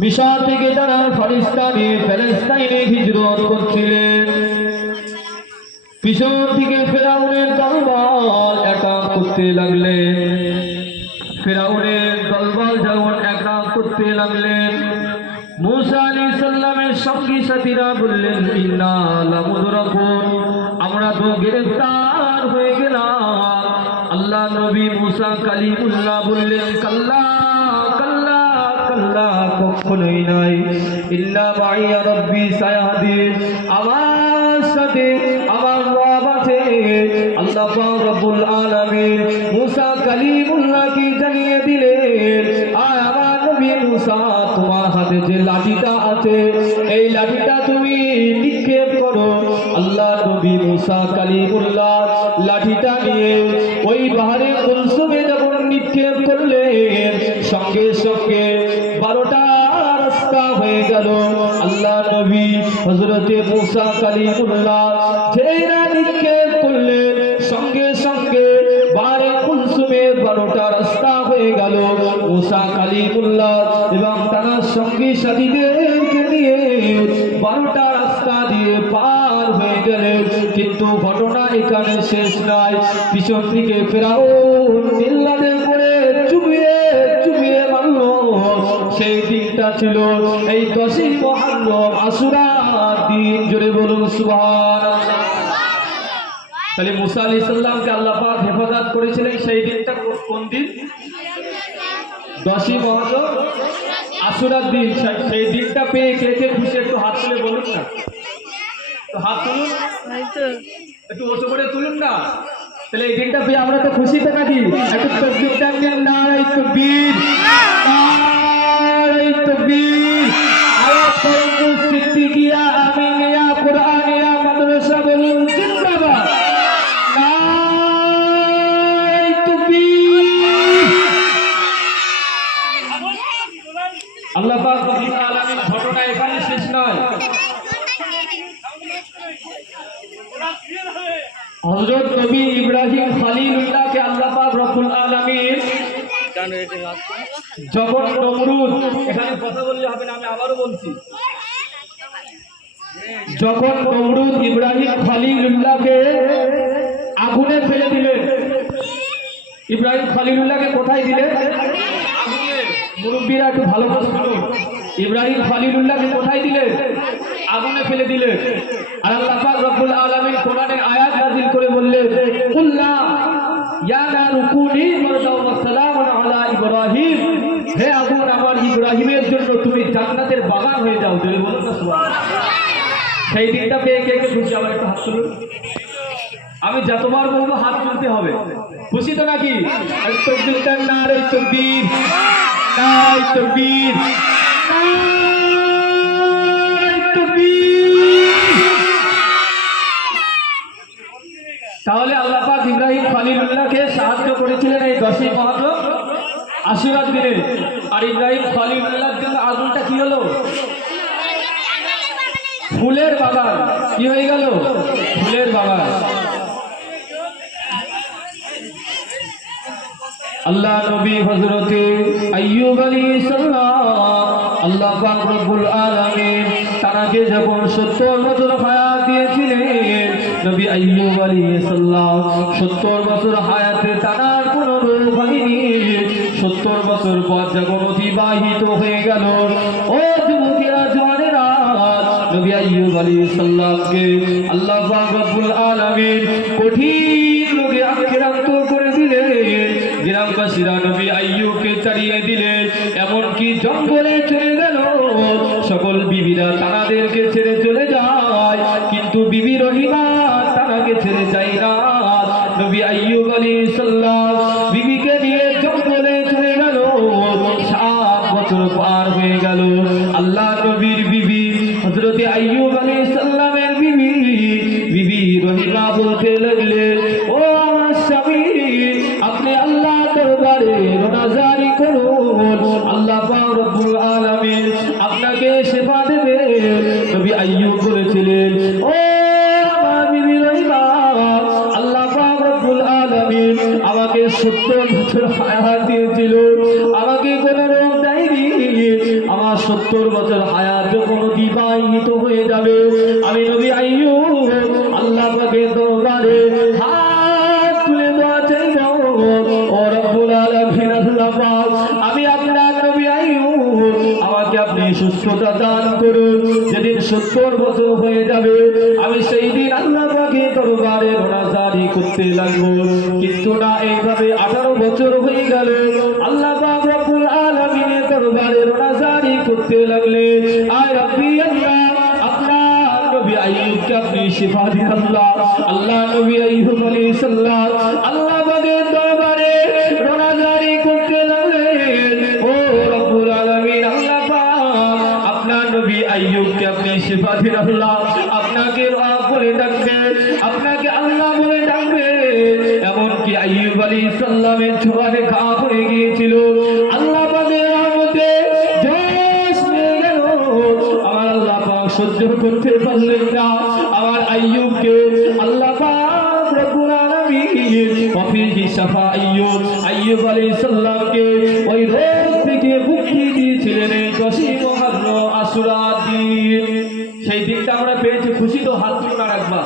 মিশর থেকে তারা প্যালেস্তাইনে হিজরত করছিলেন। পিছন থেকে ফেরাউনের দলবল অ্যাটাক করতে লাগলেন। ফেরাউনের দলবল যখন অ্যাটাক করতে লাগলেন, মূসা আলাইহিস সালামের সঙ্গী সাথীরা বললেন, ইন্না লামুদরাকুন, আমরা তো গ্রেফতার হয়ে গেলাম। আল্লাহ নবী মূসা কালিমুল্লাহ বললেন, কাল্লা কাল্লা কাল্লা, কখনোই নাই। ইন্না মাইয়া রব্বি সায়াহদিন, আমার সাথে আমার রব আছে। আল্লাহ পাক রব্বুল আলামিন মূসা কালিমুল্লাহকে জানিয়ে দিলেন, আর আমার নবী মূসা, তোমার হাতে যে লাঠিটা আছে এই লাঠিটা তুমি নিক্ষেপ করো। আল্লাহ নবী মূসা কালিমুল্লাহ লাঠিটা নিয়ে ওই পাহাড়ে কুলসুমে যখন নিক্ষেপ করলেন, সঙ্গে সঙ্গে 12টা রাস্তা হয়ে গেল। আল্লাহ নবী হযরতে মূসা কালিমুল্লাহ যেটা নিক্ষেপ করলেন, সঙ্গে সঙ্গে পাহাড়ে কুলসুমে 12টা রাস্তা হয়ে গেল। মূসা কালিমুল্লাহ এবং তার সঙ্গী সাথীদেরকে নিয়ে 12টা রাস্তা দিয়ে পার হয়ে গেলেন। কিন্তু ঘটনা এখানে শেষ নাই। পিছন থেকে ফেরাউন মিল্লাদের করে চুবিয়ে চুবিয়ে মারল। সেই দিনটা ছিল এই 10ই মুহররম, আশুরার দিন। জোরে বলুন সুবহানাল্লাহ। তাহলে মূসা আলাইহিস সালামকে আল্লাহ পাক হেফাজত করেছিলেন সেই দিনটা কোন দিন? 10ই মুহররম, আশুরার দিন। সেই দিনটা পেয়ে কে কে খুশি একটু হাত তুলে বলুন না। তো হাত তুলুন, একটু উঁচু করে তুলুন না। তাহলে এই দিনটা পেয়ে আমরা তো খুশি তো নাকি? একটু তাকবীর দেন, নারে তাকবীর, নারে তাকবীর। আয়াত করুন সিদ্দিকিয়া, আমিনিয়া, কুরআনিয়া মাদ্রাসা বলুন জিন্দাবাদ, নারে তাকবীর। আল্লাহ পাক রব্বুল আলামিন ঘটনা এখানে শেষ নয়। হযরত নবী ইব্রাহিম খলিলুল্লাহকে আল্লাহ পাক রব্বুল আলামিন যখন নমরুদ, এখানে কথা বললে হবে না, আমি আবারও বলছি, যখন নমরুদ ইব্রাহিম খলিলুল্লাহকে আগুনে ফেলে দিলেন, ইব্রাহিম খলিলুল্লাহকে কোথায় দিলেন? আগুনে। মুরব্বীরা একটু ভালো করে শুনুন, ইব্রাহিম খলিলুল্লাহকে কোথায় দিলেন? আগুনে ফেলে দিলেন। আর আল্লাহ পাক রব্বুল আলামিন কোরআনে আয়াত নাযিল করে বললেন, কুল্লা ইয়া নারু কুনি বারদাও ওয়া সালামুন আলা ইব্রাহিম, হে আগুন আমার ইব্রাহিমের জন্য তুমি জান্নাতের বাগান হয়ে যাও। জোরে বলুন না সুবহানাল্লাহ। সেই দিনটা পেয়ে কে কে খুশি? আবার একটু হাত তুলুন। আমি যতবার বলবো হাত তুলতে হবে। খুশি তো নাকি? তাকবীর দেন, নারে তাকবীর, নারে তাকবীর, নারে তাকবীর। তাহলে আল্লাহ পাক ইব্রাহিম খলিলুল্লাহকে সাহায্য করেছিলেন এই 10ই মুহররম, আশুরার দিনে। আর ইব্রাহিম খলিলুল্লাহর জন্য আগুনটা কি হলো? ফুলের বাগান। কি হয়ে গেল? ফুলের বাগান। আল্লাহ নবী হযরতে আইয়ুব আলাইহিস সালাম, আল্লাহ পাক রব্বুল আলামিন তাকে যখন 70 বছর হায়াত দিয়েছিলেন, নবী আইয়ুব আলাইহিস সালাম 70 বছর হায়াতে তার কোনো রোগ হয়নি। 70 বছর পর যখন অতিবাহিত হয়ে গেল, ও যুবকেরা, জওয়ানেরা, নবী আইয়ুব আলাইহিস সালামকে আল্লাহ পাক রব্বুল আলামিন কঠিন রোগে আক্রান্ত করে দিলেন। গ্রামবাসীরা নবী আইয়ুবকে তাড়িয়ে দিলেন, এমনকি জঙ্গলে চলে গেল। সকল বিবিরা তাদেরকে ছেড়ে চলে যায়, কিন্তু বিবি রহিমা তাকে ছেড়ে যায় না। নবী আইয়ুব আলাইহিস সালাম বিবিকে নিয়ে জঙ্গলে চলে গেল। 7 বছর পার হয়ে গেল। আল্লাহ নবীর বিবি হযরতে আইয়ুব আলাইহিস সালামের বিবি রহিমা বলতে লাগলেন, ও আমার স্বামী, আপনি আল্লাহ দরবারে রোনাজারি করুন, আল্লাহ পাক রব্বুল আলামিন আপনাকে শিফা দেবে। নবী আইয়ুব বলেছিলেন, ও আমার বিবি রহিমা, আল্লাহ পাক রব্বুল আলামিন আমাকে 70 বছর হায়াত দিয়েছিল, আমাকে কোনো রোগ দেয়নি। আমার আমার 70 বছর হায়াত যখন অতিবাহিত হয়ে যাবে, আমি নবী আইয়ুব আল্লাহ পাকের দরবারে হাত তুলে দোয়া চাইব, ও রব্বুল আলামিন আল্লাহ পাক, আমি আপনার নবী আইয়ুব, আমাকে আপনি সুস্থতা দান করুন। যেদিন 70 বছর হয়ে যাবে, আমি সেই দিন আল্লাহ পাকের দরবারে রোনাজারি করতে লাগবো। কিন্তু না, এইভাবে 18 বছর হয়ে গেল, আল্লাহ পাক রব্বুল আলামিনের দরবারে রোনাজারি করতে লাগলেন। আয় রব্বি আল্লাহ, আপনার নবী আইয়ুবকে আপনি শিফা দিন আল্লাহ। আল্লাহ নবী আইয়ুব আলাইহিস সালাম আল্লাহ পাকের দরবারে রোনাজারি করতে লাগলেন। ও রব্বুল আলামিন আল্লাহ পাক, আপনার নবী আইয়ুবকে আপনি শিফা দিন আল্লাহ। আপনাকে রব বলে ডাকবে, আপনাকে আল্লাহ বলে ডাকবে। এমনকি আইয়ুব আলাইহিস সালামের জোয়ারে ঘা হয়ে গিয়েছিল, আল্লাহ পাকের রহমতে জোশ নিয়ে গেল। আমার আল্লাহ পাক সহ্য করতে পারলেন না, আমার আইয়ুবকে আল্লাহ পাক রব্বুল আলামিন ওয়াফিহি শাফা আইয়ুব, আইয়ুব আলাইহিস সালামকে ওই রোগ থেকে মুক্তি দিয়েছিলেন এই 10ই মুহররম আশুরা দিন। সেই দিনটা আমরা পেয়েছি, খুশি তো? হাত তুলে না রাখবা,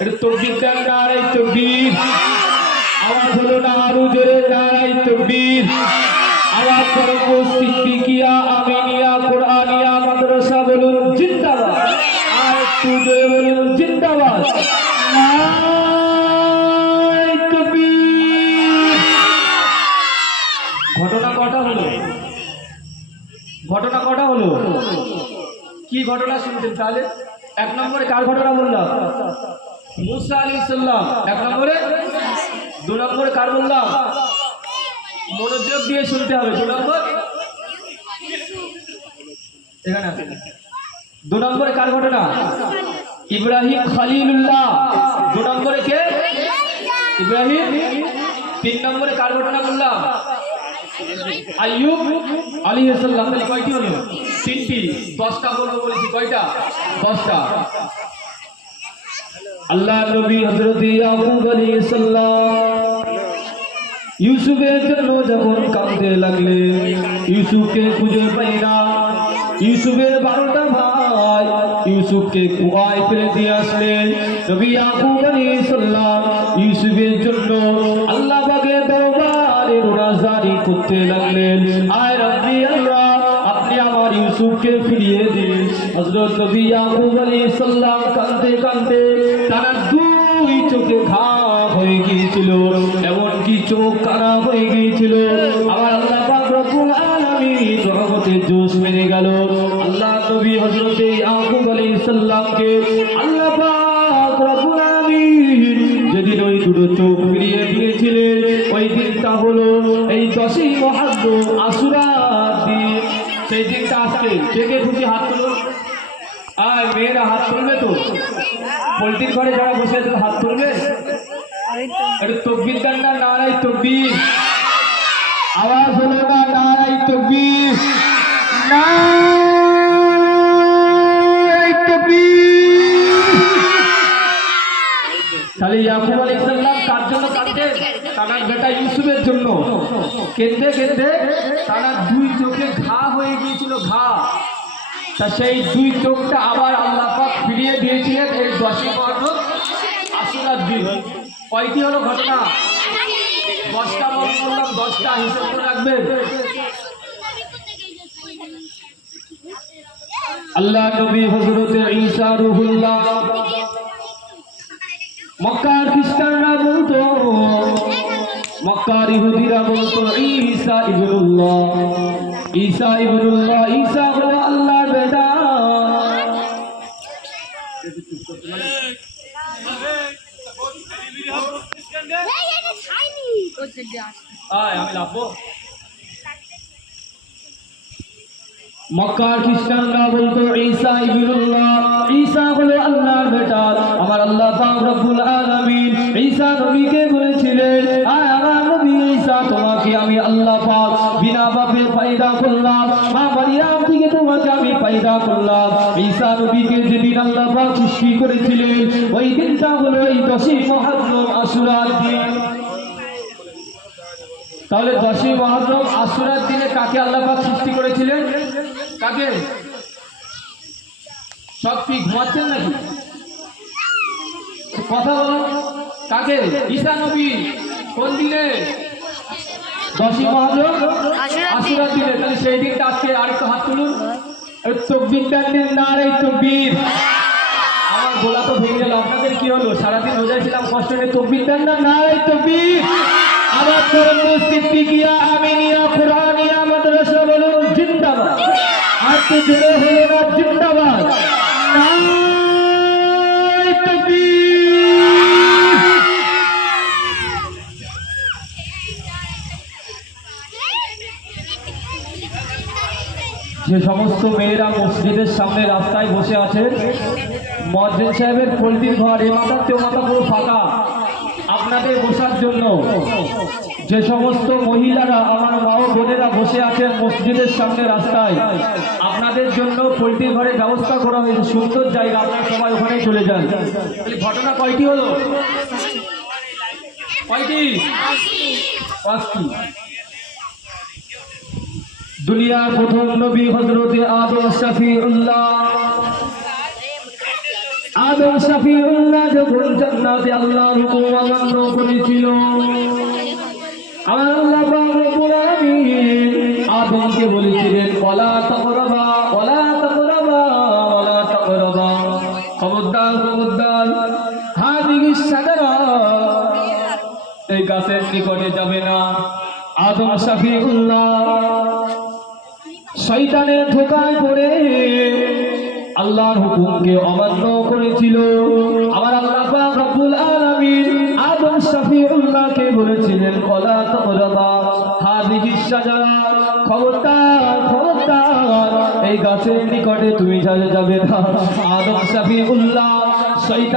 এটা তাকবীর দেন, নারায়ে তাকবীর। আওয়াজ হলো না, আরো জোরে নারায়ে তাকবীর। আওয়াজ করব, সিদ্দিকিয়া, আমিনিয়া, কুরআনিয়া মাদ্রাসা বলুন জিন্দাবাদ। আর একটু জোরে বলুন জিন্দাবাদ। নারায়ে তাকবীর। ঘটনা কটা হলো? ঘটনা কটা হলো? কি ঘটনা শুনছেন তাহলে? 1 নম্বরে কার ঘটনা বললাম? মুসা আলাইহিস সালাম। 1 নম্বরে। 2 নম্বরে কার বললাম? মনোযোগ দিয়ে শুনতে হবে। 2 নম্বর এখানে আছে। 2 নম্বরে কার ঘটনা? ইব্রাহিম খলিলুল্লাহ। 2 নম্বরে কে? ইব্রাহিম। 3 নম্বরে কার ঘটনা বললাম? আইয়ুব আলাইহিস সালাম। তাহলে কয়টি হলো? 3টি। 10টা বলবো বলেছি, কয়টা? 10টা। আল্লাহ নবী হযরত ইয়াকুব আলাইহিস সালাম ইউসুফের জন্য যখন কাঁদতে লাগলেন, ইউসুফকে খুঁজে পাই না। ইউসুফের 12টা ভাই ইউসুফকে কুয়ায় ফেলে দিয়ে আসলেন। নবী ইয়াকুব আলাইহিস সালাম ইউসুফের জন্য আল্লাহ পাকের দরবারে রোনাজারি করতে লাগলেন। আয় রব্বি আল্লাহ, আপনি আমার ইউসুফকে ফিরিয়ে দিন। হযরত নবী ইয়াকুব আলাইহিস সালাম কাঁদতে কাঁদতে তার 2 চোখে ঘা হয়ে গিয়েছিল, এমনকি চোখ কানা হয়ে গিয়েছিল। আমার আল্লাহ পাক রব্বুল আলামিন রহমতে জোশ মেরে গেল। আল্লাহ নবী হযরত ইয়াকুব আলাইহিস সালামকে আল্লাহ পাক রব্বুল আলামিন যেদিন ওই 2 চোখ ফিরিয়ে দিয়েছিলেন, ওই দিনটা হলো এই 10ই মুহররম আশুরা দিন। সেই দিনটা আজকে কে কে খুশি? হাত তুলুন। আর মেয়েরা হাত তুলবে তো? পোল্ট্রির ঘরে যারা বসে আছে হাত তুলবে। একটু তাকবীর দেন না, নারায়ে তাকবীর। আওয়াজ হলো না, নারায়ে তাকবীর। নারায়ে তাকবীর। তাহলে ইয়াকুব আলাইহিস সালাম কার জন্য কাঁদতেন? তার বেটা ইউসুফের জন্য। কেঁদে কেঁদে তার 2 চোখে ঘা হয়ে গিয়েছিল, ঘা। তা সেই 2 চোখটা আবার আল্লাহ পাক ফিরিয়ে দিয়েছিলেন এই 10ই মুহররম আশুরার দিন। কয়টি হলো ঘটনা? 10টা বললাম, 10টা হিসাব করে রাখবেন। আল্লাহ নবী হযরত ঈসা রূহুল্লাহ, মক্কার খ্রিস্টানরা বলতো, মক্কার ইহুদিরা বলতো ঈসা ইবনুল্লাহ, ঈসা ইবনুল্লাহ, ঈসা হলো আল্লাহর বেটা। আমি লাভবো। মক্কার খ্রিস্টানরা বলতো ঈসা ইবনুল্লাহ, ঈসা হলো আল্লাহর বেটা। আমার আল্লাহ পাক রব্বুল আলামিন ঈসা নবীকে বলেছিলেন, আয় আমার নবী ঈসা, তোমাকে আমি আল্লাহ পাক বিনা বাপে পয়দা করলাম, মা মারিয়াম থেকে তোমাকে আমি পয়দা করলাম। ঈসা নবীকে যেদিন আল্লাহ পাক সৃষ্টি করেছিলেন, ওই দিনটা হলো এই 10ই মুহররম আশুরার দিন। তাহলে 10ই মুহররম আশুরার দিনে কাকে আল্লাহ পাক সৃষ্টি করেছিলেন? কাকে? সব কি ঘুমাচ্ছেন নাকি? কথা বলো, কাকে? ঈসা নবী কোন দিনে? 10ই মুহররম আশুরার দিনে। তাহলে সেই দিনটা আজকে আরেকটু হাত তুলুন, তকবীর দেন, নারে তকবীর। আমার গোলা তো ভেঙে গেল, আপনাদের কি হলো? সারাদিন রোজায় ছিলাম, কষ্ট নেই, তকবীর দেন না, নারে তকবীর। আবার সিদ্দিকিয়া, আমিনিয়া, কুরআনিয়া মাদ্রাসা বলুন জিন্দাবাদ। আর তো জোরে হলো না জিন্দাবাদ, নারে তকবীর। যে সমস্ত মেয়েরা মসজিদের সামনে রাস্তায় বসে আছে, মুয়াজ্জিন সাহেবের পোল্ট্রির ঘর এ মাথাতেও মাথা পুরো ফাঁকা আপনাদের বসার জন্য। যে সমস্ত মহিলারা, আমার মা ও বোনেরা বসে আছেন মসজিদের সামনে রাস্তায়, আপনাদের জন্য পোল্ট্রির ঘরের ব্যবস্থা করা হয়েছে, সুন্দর জায়গা, আপনারা সবাই ওখানে চলে যান। ঘটনা কয়টি হলো? কয়টি? 5টি। দুনিয়ার প্রথম নবী হযরত আদম শফিউল্লাহ যখন জান্নাতে আল্লাহর হুকুম অমান্য করেছিল, আমার আল্লাহ পাক রব্বুল আলামিন আদমকে বলেছিলেন ওয়ালা তাকরাবা, ওয়ালা তাকরাবা, ওয়ালা তাকরাবা, খবরদার খবরদার, হাযিহি শাজারা, এই গাছের নিকটে যাবে না। আদম শফিউল্লাহ শয়তানের ধোঁকায় পড়ে আল্লাহর হুকুমকে অমান্য করেছিল। আমার আল্লাহ পাক রব্বুল আলামিন আদম শফিউল্লাহকে বলেছিলেন ওয়ালা তাকরাবা হাযিহি শাজারা, খবরদার খবরদার, এই গাছের নিকটে তুমি যাবে না। আদম শফিউল্লাহ শয়তান